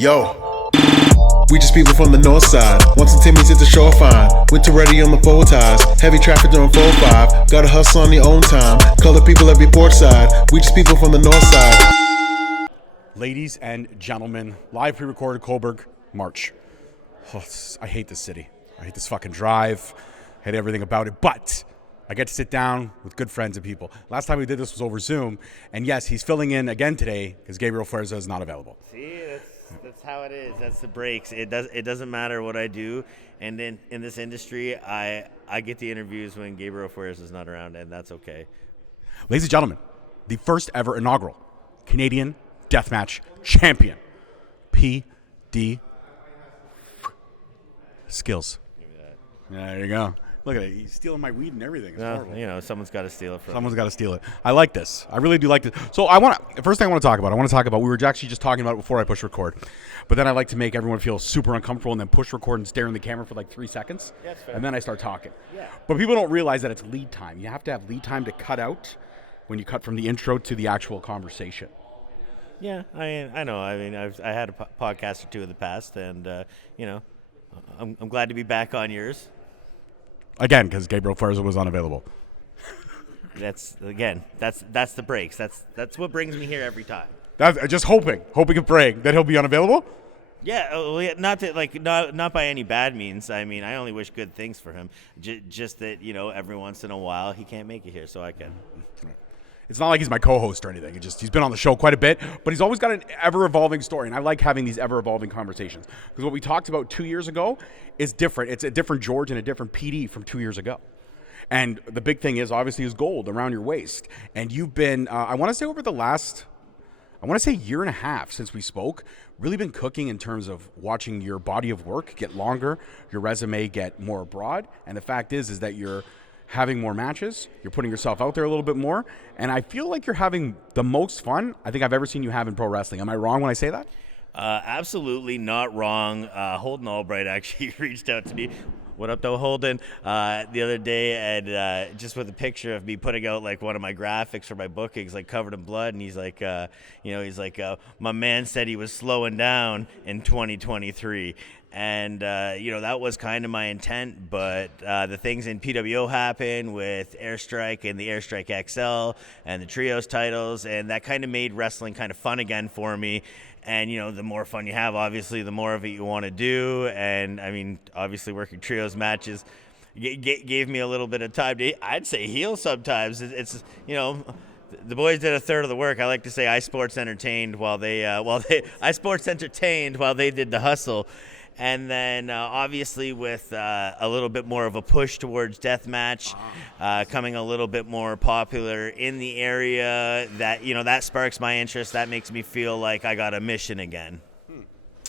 Yo, we just people from the north side. Once the Timmy's hit the shore fine. Winter ready on the four ties. Heavy traffic during 4-5. Gotta hustle on your own time. Color people every port side. We just people from the north side. Ladies and gentlemen, live pre-recorded Coburg, March. Oh, I hate this city. I hate this fucking drive. I hate everything about it. But I get to sit down with good friends and people. Last time we did this was over Zoom. And yes, he's filling in again today because Gabriel Fuerza is not available. See, that's how it is. That's the breaks. It doesn't matter what I do. And then in this industry, I get the interviews when Gabriel Fuerza is not around, and that's okay. Ladies and gentlemen, the first ever inaugural Canadian Deathmatch champion, PD SKILLZ. There you go. Look at it. He's stealing my weed and everything. It's horrible. You know, someone's got to steal it from Someone's got to steal it. I like this. I really do like this. So first thing I want to talk about, we were actually just talking about it before I push record. But then I like to make everyone feel super uncomfortable and then push record and stare in the camera for like 3 seconds. Yeah, that's fair. And then I start talking. Yeah. But people don't realize that it's lead time. You have to have lead time to cut out when you cut from the intro to the actual conversation. Yeah, I know. I mean, I had a podcast or two in the past, and, you know, I'm glad to be back on yours. Again, because Gabriel Fuerza was unavailable. That's the breaks. That's what brings me here every time. That's just hoping and praying that he'll be unavailable. Yeah, not by any bad means. I mean, I only wish good things for him. Just that, you know, every once in a while he can't make it here, so I can. It's not like he's my co-host or anything. He's been on the show quite a bit, but he's always got an ever-evolving story, and I like having these ever-evolving conversations. Because what we talked about 2 years ago is different. It's a different George and a different PD from 2 years ago. And the big thing is, obviously, is gold around your waist. And you've been, I want to say over the last, year and a half since we spoke, really been cooking in terms of watching your body of work get longer, your resume get more broad. And the fact is that you're having more matches, you're putting yourself out there a little bit more, and I feel like you're having the most fun I think I've ever seen you have in pro wrestling. Am I wrong when I say that? Absolutely not wrong. Holden Albright actually reached out to me. What up, though, Holden? The other day, and just with a picture of me putting out like one of my graphics for my bookings, like covered in blood, and he's like, my man said he was slowing down in 2023. And, that was kind of my intent, but the things in PWO happened with Airstrike and the Airstrike XL and the Trios titles, and that kind of made wrestling kind of fun again for me. And, the more fun you have, obviously, the more of it you want to do. And, I mean, obviously working Trios matches gave me a little bit of time to, I'd say, heal sometimes. It's the boys did a third of the work. I like to say I sports entertained while they did the hustle. And then, obviously, with a little bit more of a push towards deathmatch, coming a little bit more popular in the area, that sparks my interest. That makes me feel like I got a mission again.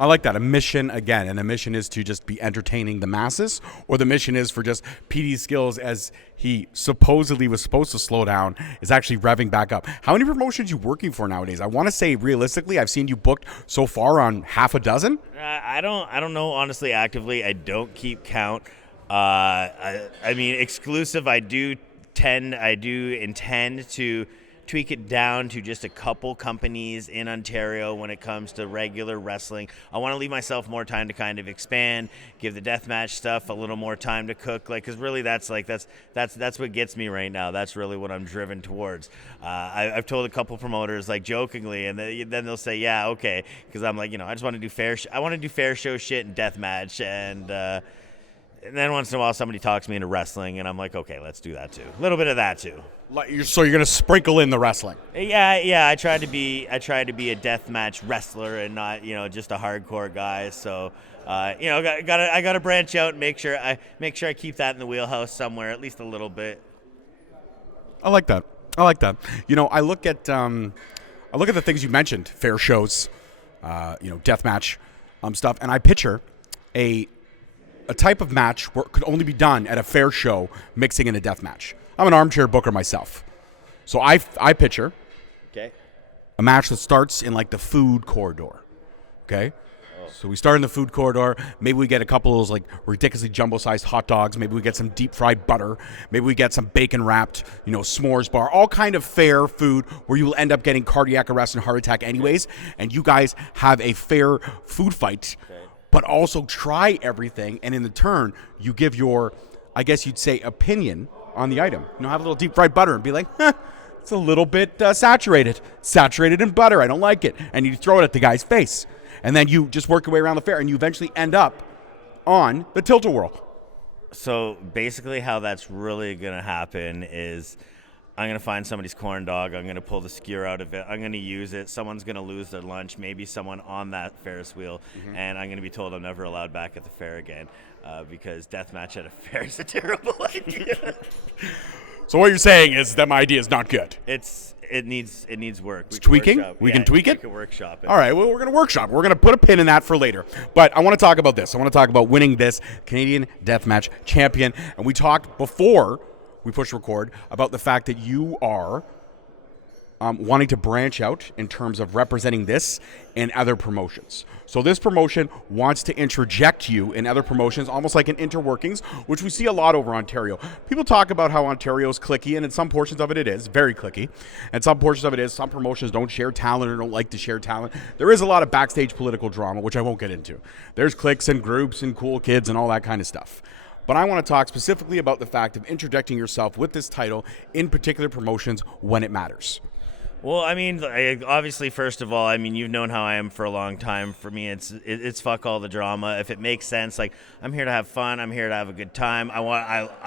I like that, a mission again. And the mission is to just be entertaining the masses, or the mission is for just PD SKILLZ, as he supposedly was supposed to slow down, is actually revving back up. How many promotions are you working for nowadays? I want to say, realistically, I've seen you booked so far on half a dozen. I don't know, honestly, actively. I don't keep count. I mean, exclusive, I do intend to tweak it down to just a couple companies in Ontario when it comes to regular wrestling. I want to leave myself more time to kind of expand, give the deathmatch stuff a little more time to cook, because really that's what gets me right now. That's really what I'm driven towards. I've told a couple promoters, like, jokingly, and then they'll say, yeah, okay, because I'm like, I just want to do fair show shit and deathmatch, and then once in a while somebody talks me into wrestling, and I'm like, okay, let's do that too. A little bit of that too. So you're gonna sprinkle in the wrestling? Yeah. I try to be a deathmatch wrestler and not, just a hardcore guy. So, I gotta branch out and make sure I keep that in the wheelhouse somewhere, at least a little bit. I like that. I look at the things you mentioned, fair shows, deathmatch, stuff, and I picture a type of match where it could only be done at a fair show, mixing in a death match. I'm an armchair booker myself. So I picture a match that starts in like the food corridor. Okay? So we start in the food corridor. Maybe we get a couple of those like ridiculously jumbo-sized hot dogs. Maybe we get some deep-fried butter. Maybe we get some bacon-wrapped, s'mores bar. All kind of fair food where you will end up getting cardiac arrest and heart attack anyways. And you guys have a fair food fight, but also try everything. And in the turn, you give your, I guess you'd say, opinion on the item. Have a little deep-fried butter and be like, it's a little bit saturated in butter. I don't like it. And you throw it at the guy's face. And then you just work your way around the fair, and you eventually end up on the Tilt-A-Whirl. So basically how that's really going to happen is I'm going to find somebody's corn dog. I'm going to pull the skewer out of it. I'm going to use it. Someone's going to lose their lunch, maybe someone on that Ferris wheel, and I'm going to be told I'm never allowed back at the fair again because deathmatch at a fair is a terrible idea. So what you're saying is that my idea is not good. It needs work. It's tweaking? We can tweak it? We can workshop it. All right, well, we're going to workshop. We're going to put a pin in that for later. But I want to talk about this. I want to talk about winning this Canadian Deathmatch champion. And we talked before we push record about the fact that you are wanting to branch out in terms of representing this in other promotions. So this promotion wants to interject you in other promotions, almost like an interworkings, which we see a lot over Ontario. People talk about how Ontario's cliquey, and in some portions of it is very cliquey. And some portions of it is some promotions don't share talent or don't like to share talent. There is a lot of backstage political drama, which I won't get into. There's cliques and groups and cool kids and all that kind of stuff. But I want to talk specifically about the fact of interjecting yourself with this title in particular promotions when it matters. Well, I mean, obviously, first of all, I mean, you've known how I am for a long time. For me, it's fuck all the drama. If it makes sense, like, I'm here to have fun. I'm here to have a good time. I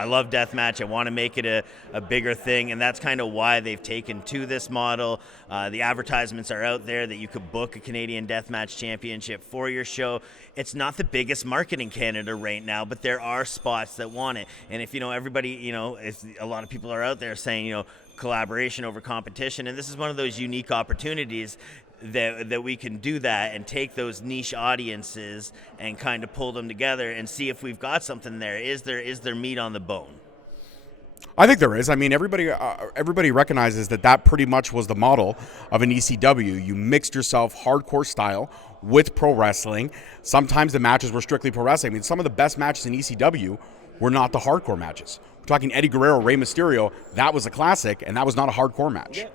love deathmatch. I want to make it a bigger thing, and that's kind of why they've taken to this model. The advertisements are out there that you could book a Canadian Deathmatch Championship for your show. It's not the biggest market in Canada right now, but there are spots that want it. And if, everybody, if a lot of people are out there saying, collaboration over competition, and this is one of those unique opportunities that we can do that and take those niche audiences and kind of pull them together and see if we've got something there. Is there meat on the bone? I think there is. I mean, everybody recognizes that pretty much was the model of an ECW. You mixed yourself hardcore style with pro wrestling. Sometimes the matches were strictly pro wrestling. I mean, some of the best matches in ECW were not the hardcore matches. Talking Eddie Guerrero, Rey Mysterio, that was a classic, and that was not a hardcore match. Yeah.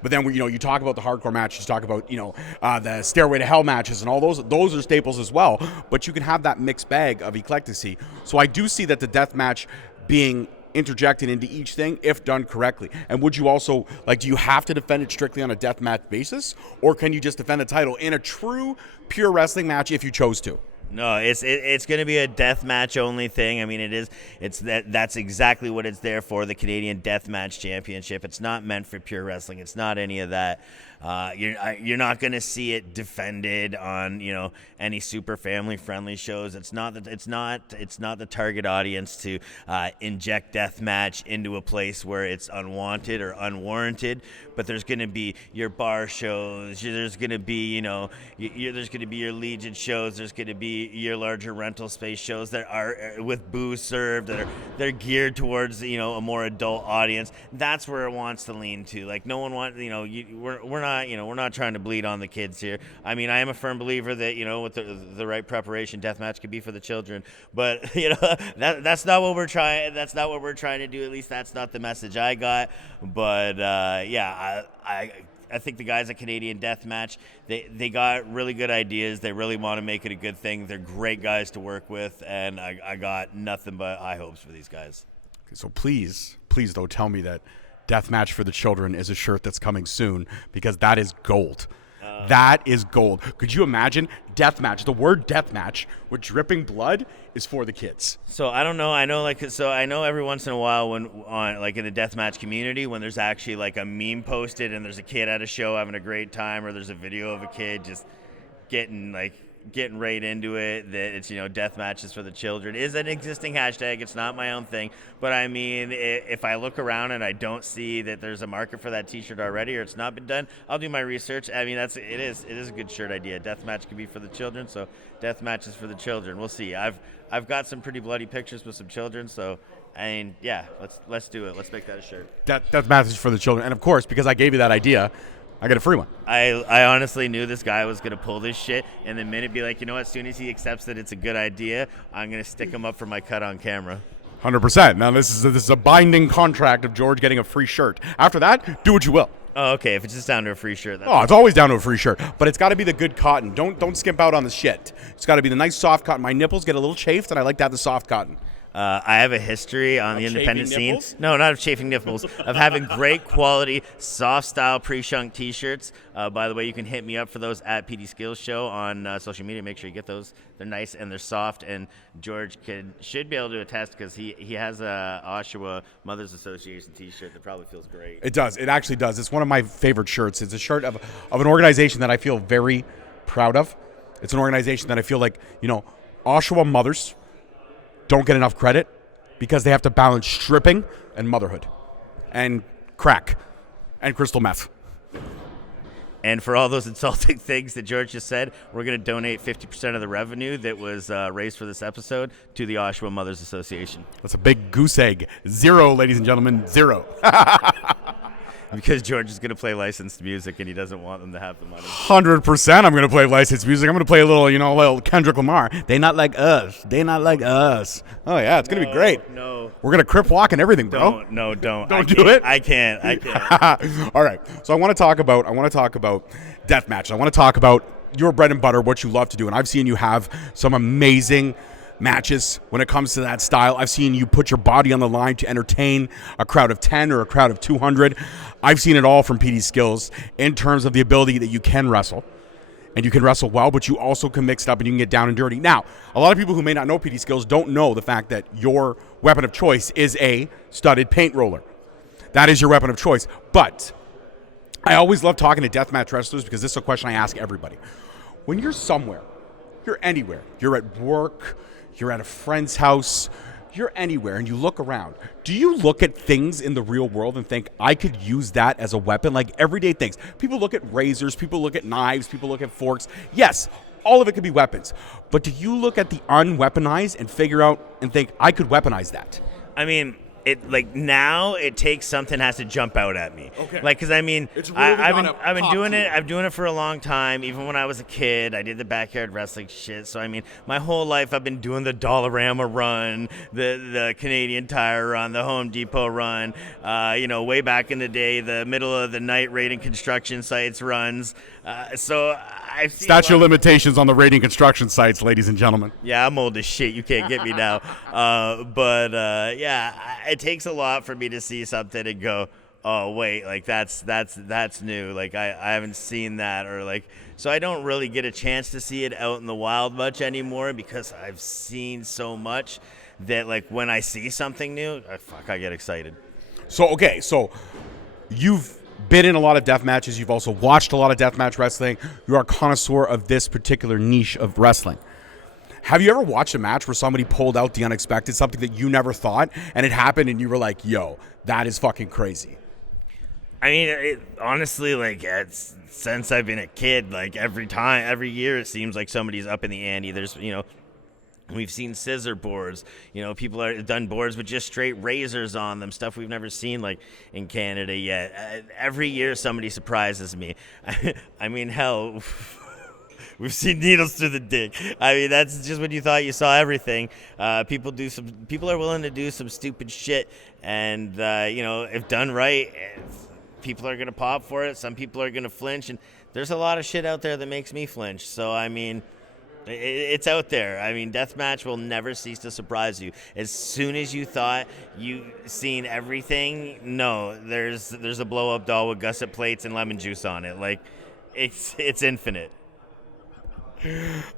But then, you talk about the hardcore matches, you talk about, the Stairway to Hell matches and all those are staples as well. But you can have that mixed bag of eclecticity. So I do see that the death match being interjected into each thing if done correctly. And would you also, do you have to defend it strictly on a death match basis? Or can you just defend the title in a true, pure wrestling match if you chose to? No, it's going to be a death match only thing. I mean, that's exactly what it's there for, the Canadian Deathmatch Championship. It's not meant for pure wrestling. It's not any of that. You're not going to see it defended on any super family friendly shows. It's not the target audience to inject deathmatch into a place where it's unwanted or unwarranted. But there's going to be your bar shows. There's going to be there's going to be your Legion shows. There's going to be your larger rental space shows that are with booze served, they're geared towards a more adult audience. That's where it wants to lean to. Like, no one wants we're not trying to bleed on the kids here. I mean, I am a firm believer that with the right preparation, deathmatch could be for the children. But that's not what we're trying. That's not what we're trying to do. At least that's not the message I got. But I think the guys at Canadian Deathmatch, they got really good ideas. They really want to make it a good thing. They're great guys to work with, and I got nothing but high hopes for these guys. Okay, so please don't tell me that Deathmatch for the Children is a shirt that's coming soon, because that is gold. That is gold. Could you imagine deathmatch? The word deathmatch with dripping blood is for the kids. So I don't know. I know every once in a while when in the deathmatch community, when there's actually a meme posted and there's a kid at a show having a great time, or there's a video of a kid just getting right into it, that it's death matches for the children is an existing hashtag. It's not my own thing, but I mean, if I look around and I don't see that there's a market for that t-shirt already, or it's not been done, I'll do my research. I mean, it is a good shirt idea. Death match could be for the children, so death matches for the children. We'll see. I've got some pretty bloody pictures with some children, so I mean, yeah, let's do it. Let's make that a shirt. Death matches for the children. And of course, because I gave you that idea, I get a free one. I honestly knew this guy was going to pull this shit, and the minute be like, you know what, as soon as he accepts that it's a good idea, I'm going to stick him up for my cut on camera. 100%. Now, this is a binding contract of George getting a free shirt. After that, do what you will. Oh, okay. If it's just down to a free shirt. Oh, it's always down to a free shirt. But it's got to be the good cotton. Don't skimp out on the shit. It's got to be the nice soft cotton. My nipples get a little chafed, and I like to have the soft cotton. I have a history on the independent chafing scene. nipples? No, not of chafing nipples. Of having great quality, soft style pre-shunk T-shirts. By the way, you can hit me up for those at PD Skills Show on social media. Make sure you get those. They're nice and they're soft. And George should be able to attest because he has a Oshawa Mothers Association T-shirt that probably feels great. It does. It actually does. It's one of my favorite shirts. It's a shirt of an organization that I feel very proud of. It's an organization that I feel like, Oshawa mothers don't get enough credit because they have to balance stripping and motherhood and crack and crystal meth. And for all those insulting things that George just said, we're going to donate 50% of the revenue that was raised for this episode to the Oshawa Mothers Association. That's a big goose egg. 0, ladies and gentlemen, 0. Because George is going to play licensed music and he doesn't want them to have the money. 100% I'm going to play licensed music. I'm going to play a little Kendrick Lamar. They not like us. They not like us. Oh, yeah, it's going to be great. No. We're going to crip walk and everything, bro. Don't. Don't do it? I can't. All right. So I want to talk about deathmatch. I want to talk about your bread and butter, what you love to do. And I've seen you have some amazing matches when it comes to that style. I've seen you put your body on the line to entertain a crowd of 10 or a crowd of 200. I've seen it all from PD Skills in terms of the ability that you can wrestle. And you can wrestle well, but you also can mix it up and you can get down and dirty. Now, a lot of people who may not know PD Skills don't know the fact that your weapon of choice is a studded paint roller. That is your weapon of choice. But I always love talking to deathmatch wrestlers because this is a question I ask everybody. When you're somewhere, you're anywhere, you're at work, you're at a friend's house, you're anywhere, and you look around. Do you look at things in the real world and think, I could use that as a weapon? Like everyday things. People look at razors, people look at knives, people look at forks. Yes, all of it could be weapons. But do you look at the unweaponized and figure out and think, I could weaponize that? I mean, now it takes something has to jump out at me. Okay. Because It's really I've been pop doing to it. you. I've doing it for a long time. Even when I was a kid, I did the backyard wrestling shit. So my whole life I've been doing the Dollarama run, the Canadian Tire run, the Home Depot run. Way back in the day, the middle of the night raiding construction sites runs. So I've seen Statute of limitations on the rating construction sites, ladies and gentlemen. Yeah, I'm old as shit. You can't get me now. It takes a lot for me to see something and go, oh wait, like that's new. Like I haven't seen that, or so I don't really get a chance to see it out in the wild much anymore because I've seen so much that when I see something new, I get excited. So you've been in a lot of death matches. You've also watched a lot of deathmatch wrestling. You are a connoisseur of this particular niche of wrestling. Have you ever watched a match where somebody pulled out the unexpected, something that you never thought, and it happened and you were like, yo, that is fucking crazy? I mean, honestly, since I've been a kid, every year it seems like somebody's up in the ante. There's, we've seen scissor boards. People are done boards with just straight razors on them, stuff we've never seen in Canada yet. Every year somebody surprises me. I mean, hell, we've seen needles through the dick. I mean, that's just when you thought you saw everything. People are willing to do some stupid shit, and if done right, people are gonna pop for it. Some people are gonna flinch, and there's a lot of shit out there that makes me flinch. So I mean, it's out there. I mean, deathmatch will never cease to surprise you. As soon as you thought you seen everything, no, there's a blow up doll with gusset plates and lemon juice on it. It's infinite.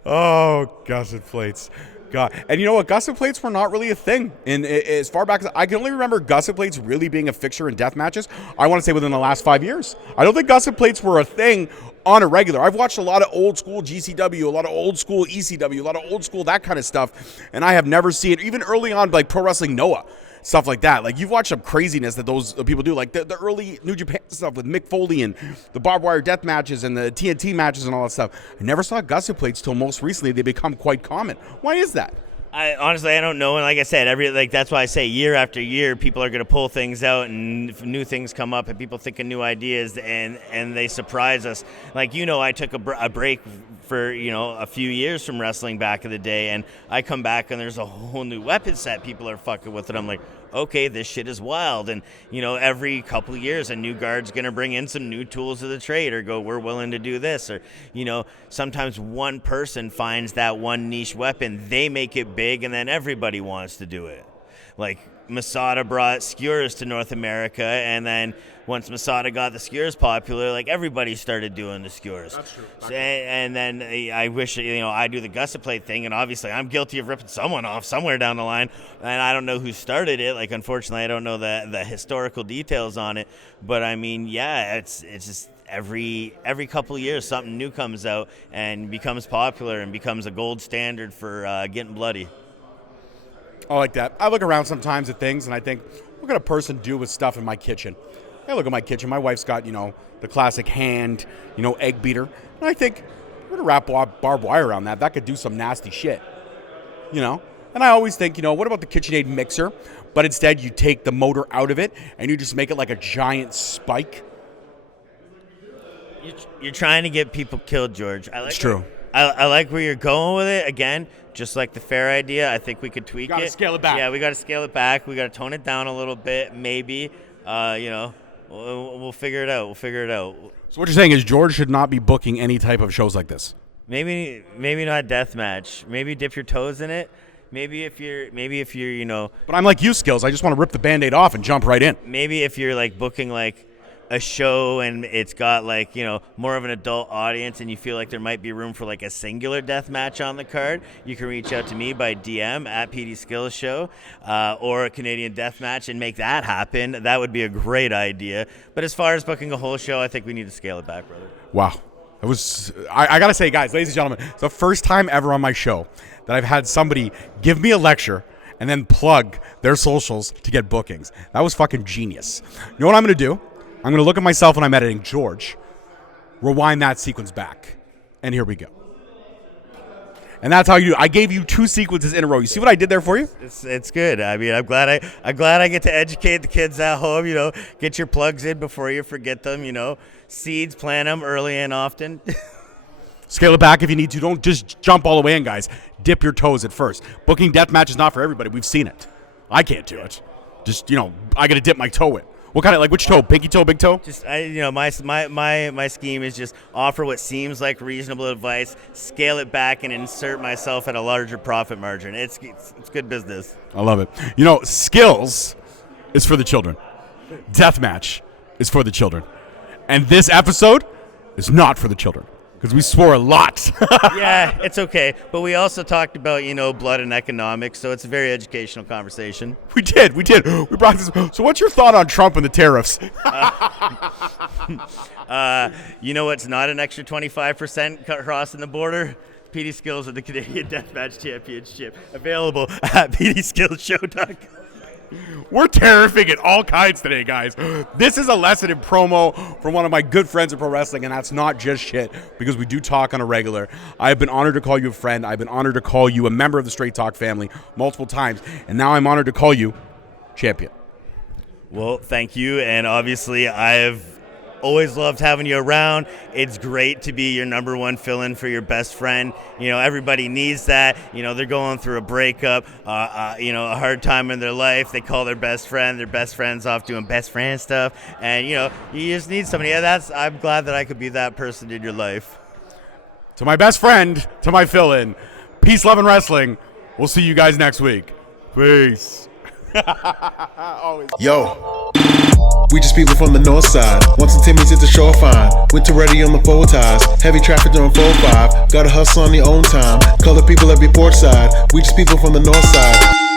Oh, gusset plates. God. And you know what? Gusset plates were not really a thing. And as far back as I can only remember gusset plates really being a fixture in death matches, I want to say within the last 5 years. I don't think gusset plates were a thing on a regular. I've watched a lot of old school GCW, a lot of old school ECW, a lot of old school that kind of stuff. And I have never seen, even early on, Pro Wrestling Noah, stuff like that. You've watched some craziness that those people do, the early New Japan stuff with Mick Foley and the barbed wire death matches and the TNT matches and all that stuff. I never saw gusset plates till most recently. They become quite common. Why is that? I honestly, I don't know, and like I said, that's why I say year after year, people are going to pull things out, and new things come up, and people think of new ideas, and they surprise us. Like I took a break for a few years from wrestling back in the day, and I come back and there's a whole new weapon set people are fucking with, and I'm like, okay, this shit is wild. And every couple of years, a new guard's going to bring in some new tools of the trade, or go, we're willing to do this, or sometimes one person finds that one niche weapon, they make it big, and then everybody wants to do it. Like Masada brought skewers to North America, and then once Masada got the skewers popular, like everybody started doing the skewers. That's true. And then I wish I do the gusset plate thing, and obviously I'm guilty of ripping someone off somewhere down the line, and I don't know who started it. Like, unfortunately, I don't know the historical details on it, but I mean, yeah, it's just every couple of years something new comes out and becomes popular and becomes a gold standard for getting bloody. I like that. I look around sometimes at things and I think, what can a person do with stuff in my kitchen? I look at my kitchen. My wife's got, the classic hand, egg beater. And I think, we're going to wrap barbed wire around that. That could do some nasty shit, And I always think, what about the KitchenAid mixer? But instead, you take the motor out of it and you just make it like a giant spike. You're trying to get people killed, George. It's true. I like where you're going with it. Again, just like the fair idea, I think we could tweak it. Got to scale it back. Yeah, we got to scale it back. We got to tone it down a little bit, maybe. We'll figure it out. So what you're saying is George should not be booking any type of shows like this? Maybe not deathmatch. Maybe dip your toes in it. Maybe if you're, But I'm like you, Skills. I just want to rip the Band-Aid off and jump right in. Maybe if you're like booking like a show and it's got like more of an adult audience and you feel like there might be room for like a singular death match on the card, you can reach out to me by DM at PD Skills Show or a Canadian death match and make that happen. That would be a great idea. But as far as booking a whole show, I think we need to scale it back, brother. Wow. I gotta say, guys, ladies and gentlemen, it's the first time ever on my show that I've had somebody give me a lecture and then plug their socials to get bookings. That was fucking genius. You know what I'm gonna do? I'm going to look at myself when I'm editing George, rewind that sequence back, and here we go. And that's how you do. I gave you 2 sequences in a row. You see what I did there for you? It's good. I mean, I'm glad I get to educate the kids at home. Get your plugs in before you forget them. Seeds, plant them early and often. Scale it back if you need to. Don't just jump all the way in, guys. Dip your toes at first. Booking deathmatch is not for everybody. We've seen it. I can't do it. Just I got to dip my toe in. What kind of which toe? Pinky toe, big toe? Just my scheme is just offer what seems like reasonable advice, scale it back, and insert myself at a larger profit margin. It's good business. I love it. Skills is for the children. Deathmatch is for the children, and this episode is not for the children because we swore a lot. Yeah, it's okay. But we also talked about blood and economics, so it's a very educational conversation. We did. We brought this. So what's your thought on Trump and the tariffs? What's not an extra 25% crossing the border? PD Skills of the Canadian Deathmatch Championship. Available at pdskillsshow.com. We're terrific at all kinds today, guys. This is a lesson in promo from one of my good friends in pro wrestling, and that's not just shit, because we do talk on a regular. I've been honored to call you a friend. I've been honored to call you a member of the Straight Talk family multiple times, and now I'm honored to call you champion. Well, thank you, and obviously I've always loved having you around. It's great to be your number one fill-in for your best friend. Everybody needs that. They're going through a breakup, a hard time in their life. They call their best friend. Their best friend's off doing best friend stuff. And, you just need somebody. I'm glad that I could be that person in your life. To my best friend, to my fill-in, peace, love, and wrestling. We'll see you guys next week. Peace. Yo, we just people from the north side. Once the Timmy's hit the shore fine. Winter ready on the full ties. Heavy traffic during 4-5. Gotta hustle on the own time. Color people every port side. We just people from the north side.